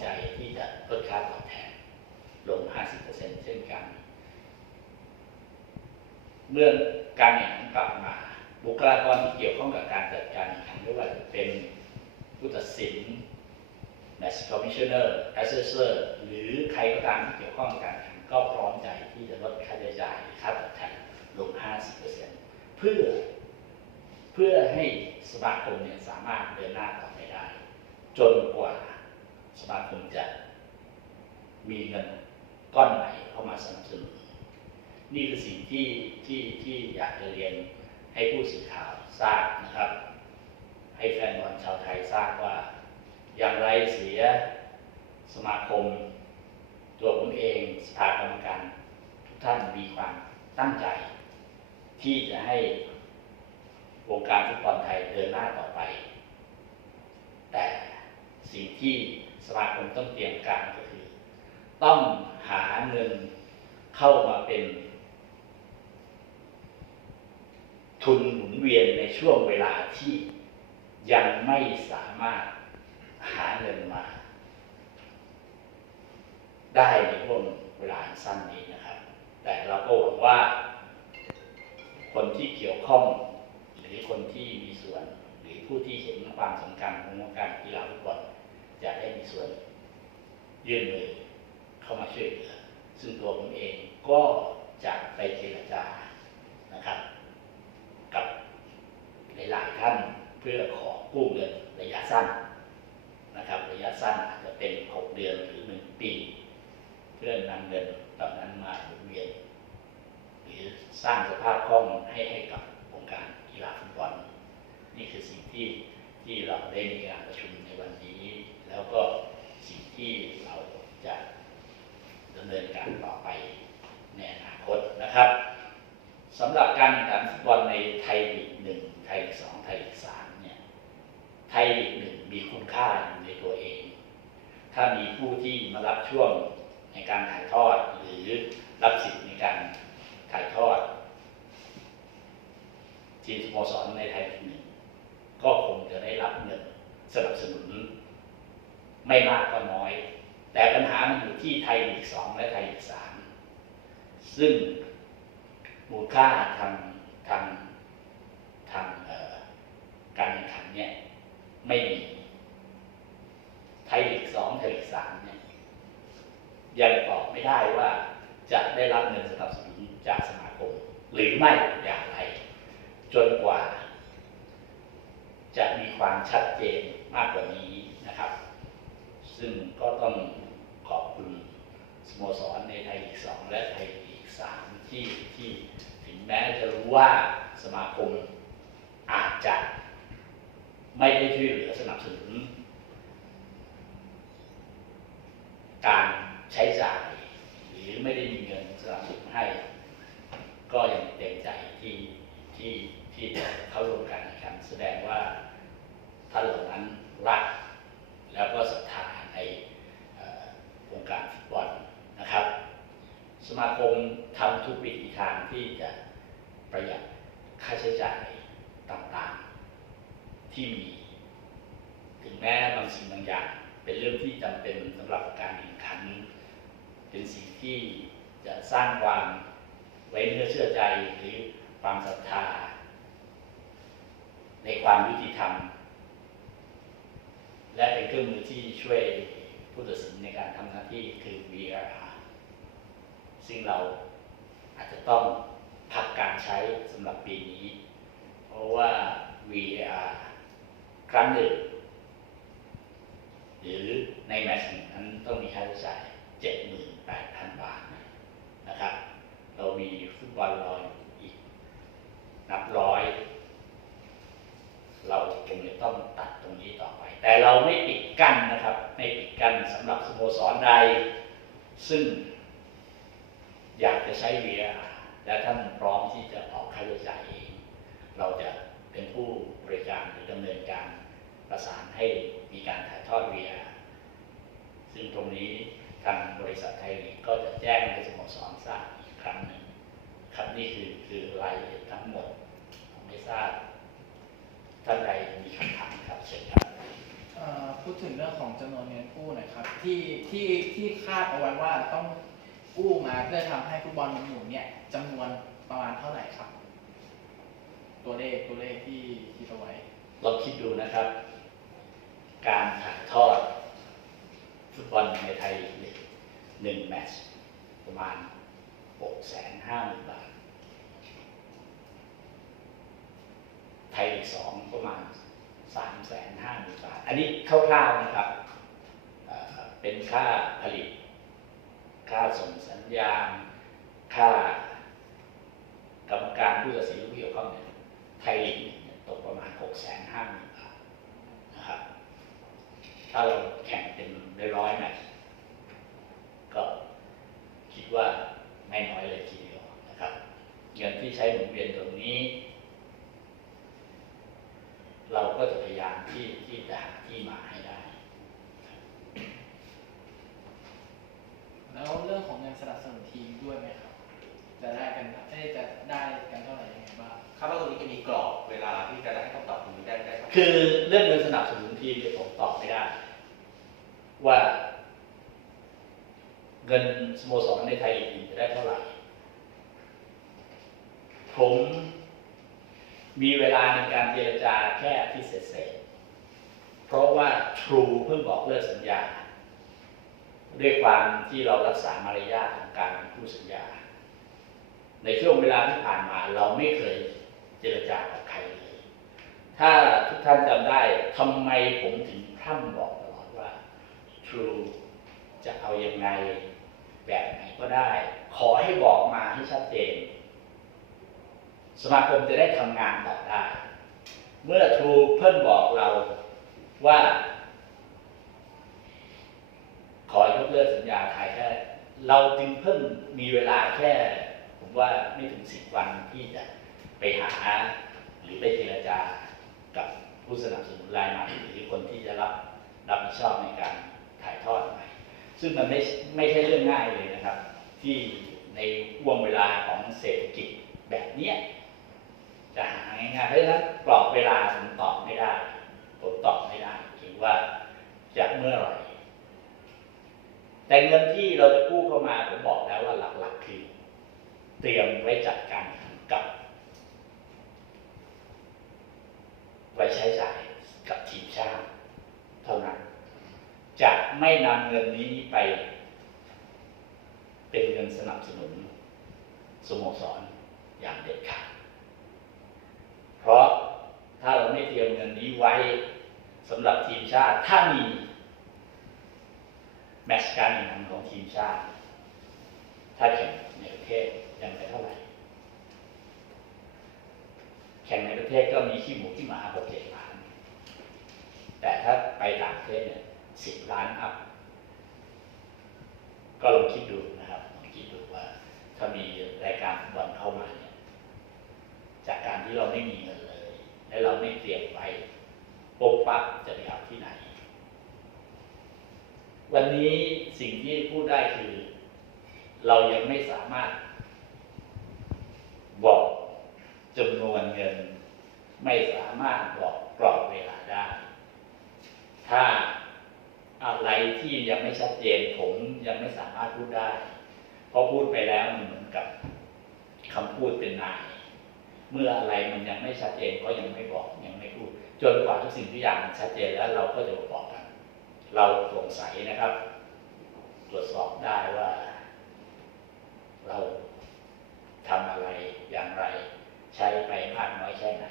ใจที่จะลดค่าตอบแทนลง 50%เช่นกัน เมื่อการแข่งขันกลับมา บุคลากรที่เกี่ยวข้องกับการจัดการแข่งขันไม่ว่าจะเป็นผู้ตัดสิน match commissioner assessor หรือใครก็ตามที่เกี่ยวข้องกับการแข่งขันก็พร้อมใจที่จะลดค่าใช้จ่ายค่าตอบแทนลง 50%เพื่อเพื่อให้สมาคมเนี่ยสามารถเดินหน้าต่อไปได้ จนกว่า สมาคมจะมีเงินก้อนใหม่เข้ามาสนับสนุนนี่คือสิ่งที่ที่ที่อยากจะเรียนให้ผู้สื่อข่าวทราบนะครับ ให้แฟนบอลชาวไทยทราบว่า อย่างไรเสียสมาคม ตัวผมเองสภากรรมการทุกท่านมีความตั้งใจ ที่จะให้วงการฟุตบอลไทยเดินหน้าต่อไป แต่สิ่งที่ สมาคมต้องเตรียมการก็คือ ต้องหาเงินเข้ามาเป็น ทุนหมุนเวียนในช่วงเวลาที่ยังไม่สามารถหาเงินมา ได้ในช่วงเวลาสั้นนี้นะครับ แต่เราก็หวังว่า คนที่เกี่ยวข้อง หรือคนที่มีส่วน หรือผู้ที่เห็นความสำคัญของวงการกีฬาฟุ อลจะได้มีส่วนยื่นมือเข้ามาช่วยเหลือซึ่งตัวผมเองก็จะไปเจรจานะครับ กับหลายๆท่านเพื่อขอกู้เงินระยะสั้นนะครับ ระยะสั้นอาจจะเป็น 6 เดือนหรือ 1 ปี เพื่อนำเงินเหล่านั้นมาหมุนเวียนหรือสร้างสภาพคล่องให้ให้กับวงการกีฬาฟุตบอลนี่คือสิ่งที่ที่เราได้มีการประชุมในวันนี้ แล้วก็สิ่งที่เราจะดำเนินการต่อไปในอนาคตนะครับสำหรับการแข่งขันฟุตบอลในไทยลีกหนึ่งไทยลีกสองไทยลีกสามเนี่ยไทยลีกหนึ่งมีคุณค่าอยู่ในตัวเอง ถ้ามีผู้ที่ มารับช่วงในการถ่ายทอดหรือรับสิทธิ์ในการถ่ายทอด ทีมสโมสรในไทยลีกหนึ่งก็คงจะได้รับเงินสนับสนุน ไม่มากก็น้อย แต่ปัญหามันอยู่ที่ไทยลีกสองและไทยลีกสามซึ่งมูลค่าทางทางทางการแข่งขันเนี่ยไม่มีไทยลีกสองไทยลีกสามเนี่ย ยังตอบไม่ได้ว่าจะได้รับเงินสนับสนุนจากสมาคม หรือไม่อย่างไร จนกว่า จะมีความชัดเจนมากกว่านี้นะครับ ซึ่งก็ต้องขอบคุณสโมสรในไทยลีกสองและไทยลีกสามที่ที่ถึงแม้จะรู้ว่าสมาคมอาจจะไม่ได้ช่วยเหลือสนับสนุนการ ใช้จ่าย หรือไม่ได้มีเงินสนับสนุนให้ ก็ยังเต็มใจที่ที่ที่จะเข้าร่วมการแข่งขันแสดงว่าท่านเหล่านั้นรัก แล้วก็ศรัทธาในวงการฟุตบอลนะครับ สมาคมทำทุกวิถีทางที่จะประหยัดค่าใช้จ่ายต่างๆที่มี ถึงแม้บางสิ่งบางอย่าง เป็นเรื่องที่จำเป็นสำหรับการแข่งขัน เป็นสิ่งที่จะสร้างความไว้เนื้อเชื่อใจหรือความศรัทธา ในความยุติธรรม และเป็นเครื่องมือที่ช่วยผู้ตัดสินในการทำหน้าที่คือ VAR ซึ่งเราอาจจะต้องพักการใช้สำหรับปีนี้ เพราะว่า VAR ครั้งหนึ่ง หรือในแมตช์หนึ่งนั้นต้องมีค่าใช้จ่าย78,000บาทนะครับ เรามีฟุตบอลรออยู่อีก นับร้อย เราคงจะต้องตัดตรงนี้ต่อไป แต่เราไม่ปิดกั้นนะครับ ไม่ปิดกั้นสำหรับสโมสรใด ซึ่ง อยากจะใช้เวียและท่านพร้อมที่จะออกค่าใช้จ่ายเอง เราจะเป็นผู้บริการหรือดำเนินการ ประสานให้มีการถ่ายทอดเวียซึ่งตรงนี้ทางบริษัทไทยลีกก็จะแจ้งให้สโมสรทราบอีกครั้งหนึ่งครับนี่คือคือรายละเอียดทั้งหมดไม่ทราบท่านใดมีคำถามครับเชิญครับเอ่อพูดถึงเรื่องของจำนวนเงินกู้หน่อยครับ ที่ที่ที่คาดเอาไว้ว่าต้องกู้มาเพื่อทำให้ฟุตบอลมันหมุนเนี่ยจำนวนประมาณเท่าไหร่ครับ ตัวเลขตัวเลขที่คิดเอาไว้ลองคิดดูนะครับ การถ่ายทอดฟุตบอลในไทยลีกหนึ่งแมตช์ประมาณหกแสนห้าหมื่นบาท ไทยลีกสองประมาณสามแสนห้าหมื่นบาท อันนี้คร่าวๆนะครับ เป็นค่าผลิต ค่าส่งสัญญาณ ค่ากรรมการผู้ตัดสินผู้เกี่ยวข้องเนี่ยไทยลีกเนี่ยตกประมาณหกแสนห้าหมื่น ถ้าเราแข่งเป็นร้อยๆแมตช์ก็คิดว่าไม่น้อยเลยทีเดียวนะครับเงินที่ใช้หมุนเวียนตรงนี้ เราก็จะพยายามที่ที่จะหาที่มาให้ได้ แล้วเรื่องของเงินสนับสนุนทีมด้วยไหมครับ จะได้กันเอ้ยจะได้กันเท่าไหร่ยังไงบ้างคาดว่าตรงนี้จะมีกรอบเวลาที่จะได้คำตอบตรงนี้ได้ได้ครับคือเรื่องเงินสนับสนุนทีมเนี่ยผมตอบไม่ได้ ว่า เงินสโมสรในไทยลีกจะได้เท่าไหร่ ผมมีเวลาในการเจรจาแค่ทิตย์เศษๆเพราะว่าทรูเพิ่งบอกเลิกสัญญา ด้วยความที่เรารักษามารยาทของการเป็นคู่สัญญา ในช่วงเวลาที่ผ่านมาเราไม่เคยเจรจากับใครเลยถ้าทุกท่านจำได้ทำไมผมถึงพร่ำบอก True จะเอายังไงแบบไหนก็ได้ ขอให้บอกมาให้ชัดเจน สมาคมจะได้ทำงานต่อได้ เมื่อ True เพิ่งบอกเราว่า ขอยกเลิกสัญญาไทยแค่เราจึงเพิ่งมีเวลาแค่ ผมว่าไม่ถึงสิบวันที่จะไปหา หรือไปเจรจากับผู้สนับสนุนรายใหม่หรือคนที่จะรับรับผิดชอบในการ ถ่ายทอดใหม่ซึ่งมันไม่ไม่ใช่เรื่องง่ายเลยนะครับ ที่ในวงเวลาของเศรษฐกิจแบบเนี้ยจะหาง่ายๆเพราะฉะนั้นกรอบเวลาผมตอบไม่ได้ผมตอบไม่ได้ถึงว่าจะเมื่อไหร่แต่เงินที่เราจะกู้เข้ามาผมบอกแล้วว่าหลักๆคือเตรียมไว้จัดการกับไว้ใช้จ่ายกับทีมชาติเท่านั้น ไม่นำเงินนี้ไป เป็นเงินสนับสนุนสโมสรอย่างเด็ดขาด เพราะถ้าเราไม่เตรียมเงินนี้ไว้สำหรับทีมชาติถ้ามี แมตช์การแข่งขันของทีมชาติ ถ้าแข่งในประเทศยังไปเท่าไหร่ แข่งในประเทศก็มีขี้หมูขี้หมาหกเจ็ดล้าน แต่ถ้าไปต่างประเทศเนี่ย สิบล้านอัพก็ลองคิดดูนะครับลองคิดดูว่าถ้ามีรายการฟุตบอลเข้ามาเนี่ยจากการที่เราไม่มีเงินเลย และเราไม่เตรียมไว้ปุ๊บปั๊บจะไปเอาที่ไหน วันนี้สิ่งที่พูดได้คือ เรายังไม่สามารถ บอกจำนวนเงิน ไม่สามารถบอกกรอบเวลาได้ ถ้า อะไรที่ยังไม่ชัดเจนผมยังไม่สามารถพูดได้ เพราะพูดไปแล้วมันเหมือนกับคำพูดเป็นนาย เมื่ออะไรมันยังไม่ชัดเจนก็ยังไม่บอกยังไม่พูด จนกว่าทุกสิ่งทุกอย่างมันชัดเจนแล้วเราก็จะบอกกัน เราโปร่งใสนะครับ ตรวจสอบได้ว่า เราทำอะไรอย่างไร ใช้ไปมากน้อยแค่ไหน